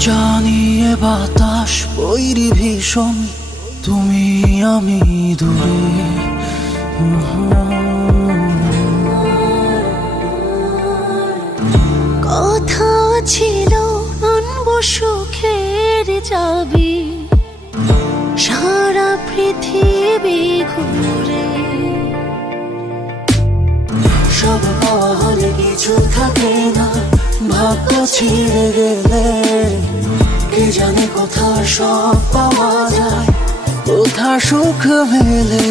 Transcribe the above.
জানিয়ে বাতাস বৈরি ভীষণ। তুমি আমি দূরে। কথা ছিল আনব সুখের যাবি সারা পৃথিবী ঘুরে। সব পাওয়া কিছু থাকে ভাগ্য ছিঁড়ে গেলে কে জানে কোথা সব পাওয়া যায়। কোথা সুখ মেলে?